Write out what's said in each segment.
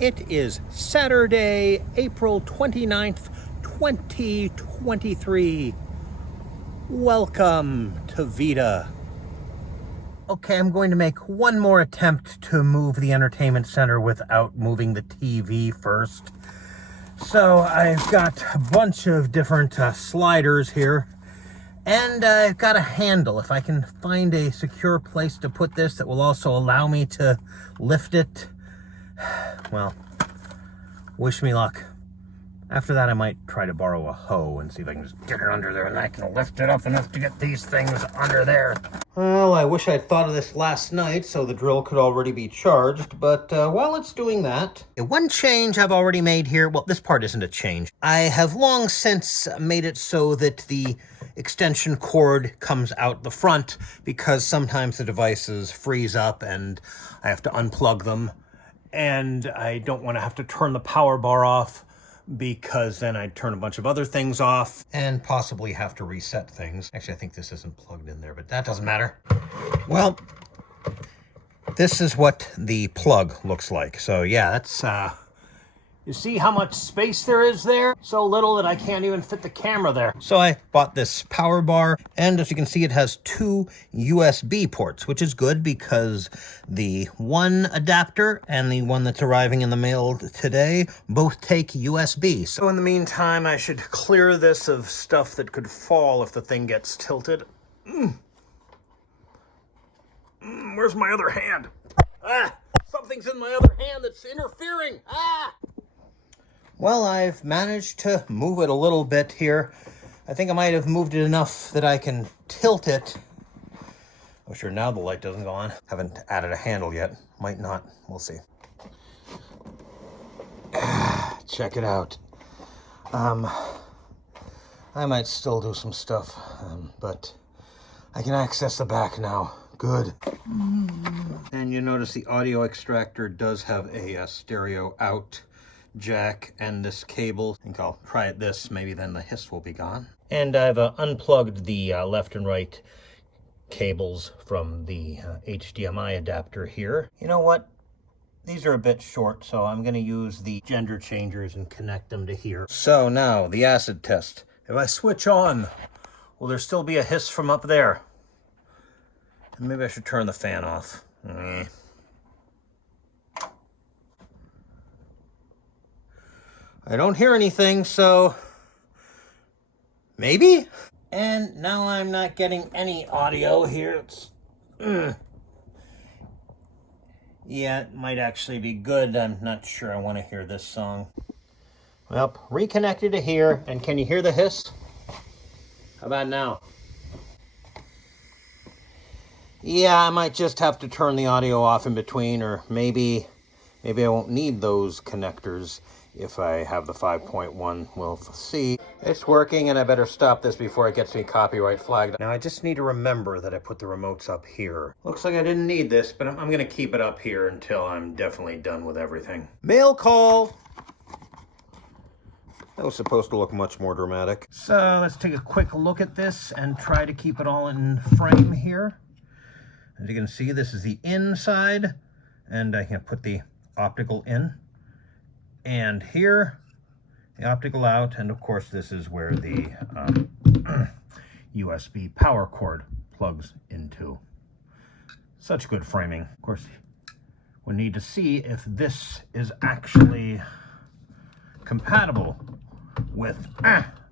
It is Saturday, April 29th, 2023. Welcome to Veda. Okay, I'm going to make one more attempt to move the entertainment center without moving the TV first. So I've got a bunch of different sliders here, and I've got a handle. If I can find a secure place to put this that will also allow me to lift it, well, wish me luck. After that, I might try to borrow a hoe and see if I can just get it under there, and I can lift it up enough to get these things under there. Well, I wish I'd thought of this last night so the drill could already be charged, but while it's doing that, one change I've already made here, well, this part isn't a change. I have long since made it so that the extension cord comes out the front because sometimes the devices freeze up and I have to unplug them, and I don't want to have to turn the power bar off, because then I'd turn a bunch of other things off and possibly have to reset things. Actually, I think this isn't plugged in there, but that doesn't matter. Well, this is what the plug looks like. So yeah, that's, you see how much space there is there? So little that I can't even fit the camera there. So I bought this power bar, and as you can see, it has two USB ports, which is good because the one adapter and the one that's arriving in the mail today both take USB. So in the meantime, I should clear this of stuff that could fall if the thing gets tilted. Where's my other hand? Something's in my other hand that's interfering. Well, I've managed to move it a little bit here. I think I might have moved it enough that I can tilt it. Oh, sure, now the light doesn't go on. Haven't added a handle yet. Might not. We'll see. Check it out. I might still do some stuff, but I can access the back now. Good. And you notice the audio extractor does have a stereo out jack and this cable. I think I'll try it this, maybe then the hiss will be gone. And I've unplugged the left and right cables from the HDMI adapter here. You know what? These are a bit short, so I'm going to use the gender changers and connect them to here. So now, the acid test. If I switch on, will there still be a hiss from up there? And maybe I should turn the fan off. I don't hear anything, so maybe? And now I'm not getting any audio here. It's, yeah, it might actually be good. I'm not sure I want to hear this song. Well, reconnected to here, and can you hear the hiss? How about now? Yeah, I might just have to turn the audio off in between, or maybe I won't need those connectors if I have the 5.1. We'll see. It's working, and I better stop this before it gets me copyright flagged. Now I just need to remember that I put the remotes up here. Looks like I didn't need this, but I'm gonna keep it up here until I'm definitely done with everything. Mail call! That was supposed to look much more dramatic. So let's take a quick look at this and try to keep it all in frame here. As you can see, this is the inside, and I can put the optical in. And here, the optical out, and of course this is where the USB power cord plugs into. Such good framing. Of course, we need to see if this is actually compatible with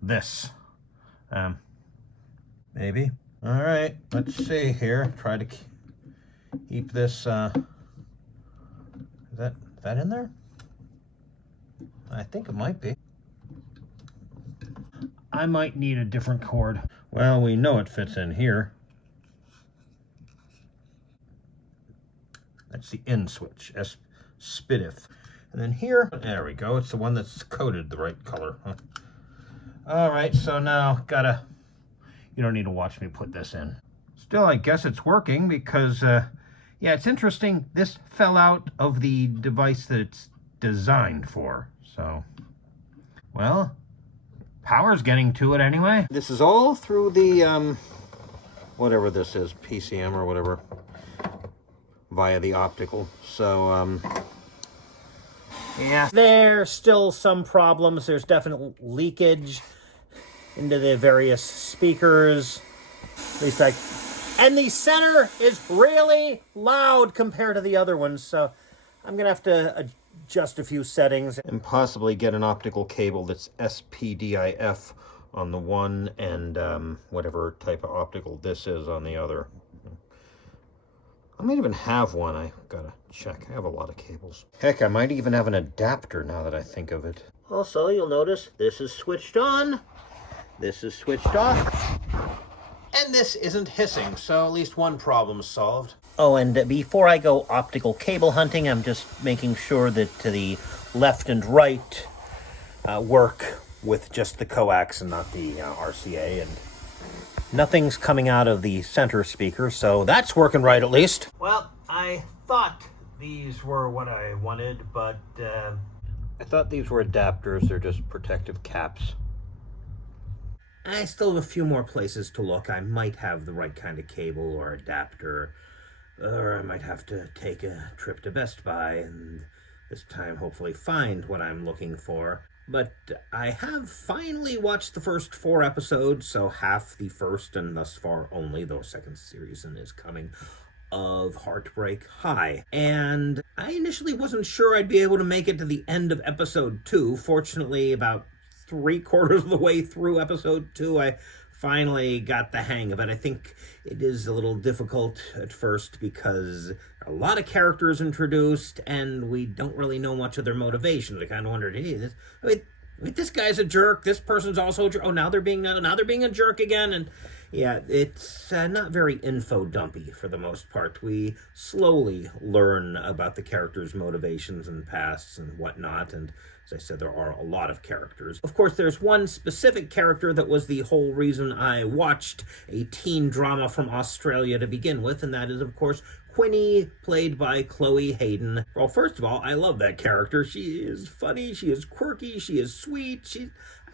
this. Maybe. All right, let's see here. Try to keep this, is that in there? I think it might be. I might need a different cord. Well, we know it fits in here. That's the in switch, SPDIF. And then here, there we go. It's the one that's coded the right color. Huh? All right, so now you don't need to watch me put this in. Still, I guess it's working because, yeah, it's interesting. This fell out of the device that it's designed for. So, well, power's getting to it anyway. This is all through the, whatever this is, PCM or whatever, via the optical. So, Yeah, there's still some problems. There's definite leakage into the various speakers. At least and the center is really loud compared to the other ones, so I'm gonna have to adjust a few settings and possibly get an optical cable that's SPDIF on the one and whatever type of optical this is on the other. I might even have one. I gotta check. I have a lot of cables. Heck, I might even have an adapter now that I think of it. Also, you'll notice this is switched on, this is switched off, and this isn't hissing, so at least one problem solved. Oh, and before I go optical cable hunting, I'm just making sure that the left and right work with just the coax and not the RCA, and nothing's coming out of the center speaker, so that's working right at least. Well, I thought these were what I wanted, but I thought these were adapters. They're just protective caps. I still have a few more places to look. I might have the right kind of cable or adapter, or I might have to take a trip to Best Buy and this time hopefully find what I'm looking for. But I have finally watched the first 4 episodes, so half the first and thus far only, though second season is coming, of Heartbreak High. And I initially wasn't sure I'd be able to make it to the end of episode 2. Fortunately, about 3/4 of the way through episode 2, I finally got the hang of it. I think it is a little difficult at first because a lot of characters introduced and we don't really know much of their motivations. I kind of wondered, hey, this guy's a jerk. This person's also a jerk. Oh, now they're being a jerk again. And yeah, it's not very info dumpy for the most part. We slowly learn about the characters' motivations and pasts and whatnot, and as I said, there are a lot of characters. Of course, there's one specific character that was the whole reason I watched a teen drama from Australia to begin with, and that is, of course, Quinny, played by Chloe Hayden. Well, first of all, I love that character. She is funny, she is quirky, she is sweet,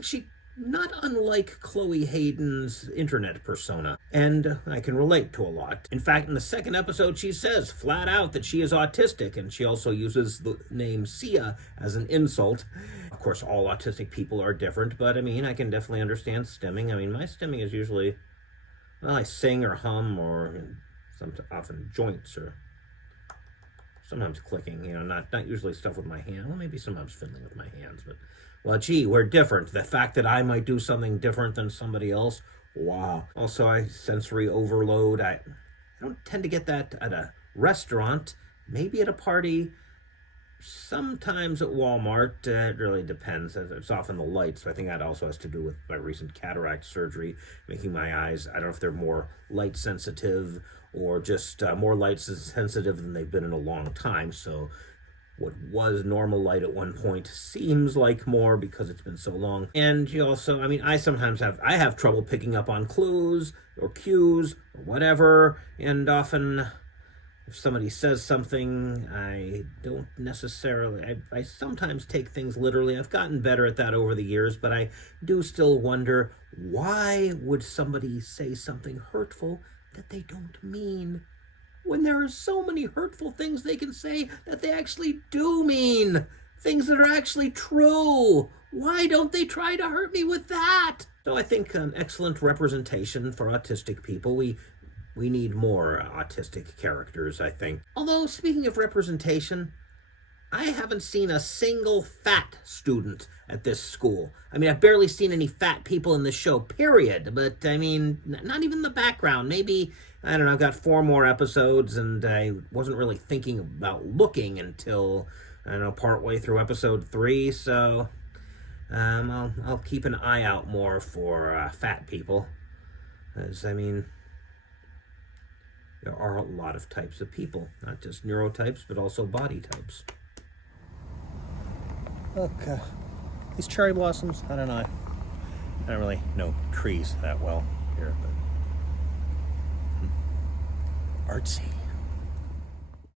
she not unlike Chloe Hayden's internet persona, and I can relate to a lot. In fact, in the second episode, she says flat out that she is autistic, and she also uses the name Sia as an insult. Of course, all autistic people are different, but I mean, I can definitely understand stimming. I mean, my stimming is usually, well, I sing or hum or often joints or sometimes clicking, you know, not usually stuff with my hand. Well, maybe sometimes fiddling with my hands, but well, gee, we're different. The fact that I might do something different than somebody else, wow. Also, I sensory overload. I don't tend to get that at a restaurant, maybe at a party, sometimes at Walmart. It really depends. It's often the lights. So I think that also has to do with my recent cataract surgery, making my eyes, I don't know if they're more light sensitive or just more light sensitive than they've been in a long time. So what was normal light at one point seems like more because it's been so long. And you also, I mean, I have trouble picking up on clues or cues or whatever, and often if somebody says something, I don't necessarily, I sometimes take things literally. I've gotten better at that over the years, but I do still wonder, why would somebody say something hurtful that they don't mean, when there are so many hurtful things they can say that they actually do mean, things that are actually true? Why don't they try to hurt me with that? So I think excellent representation for autistic people. We need more autistic characters, I think. Although, speaking of representation, I haven't seen a single fat student at this school. I mean, I've barely seen any fat people in the show, period. But, I mean, not even the background. Maybe, I don't know, I've got 4 more episodes, and I wasn't really thinking about looking until, I don't know, partway through episode 3. So, I'll keep an eye out more for fat people. As, I mean, there are a lot of types of people, not just neurotypes, but also body types. Look, these cherry blossoms, I don't know. I don't really know trees that well here, but artsy.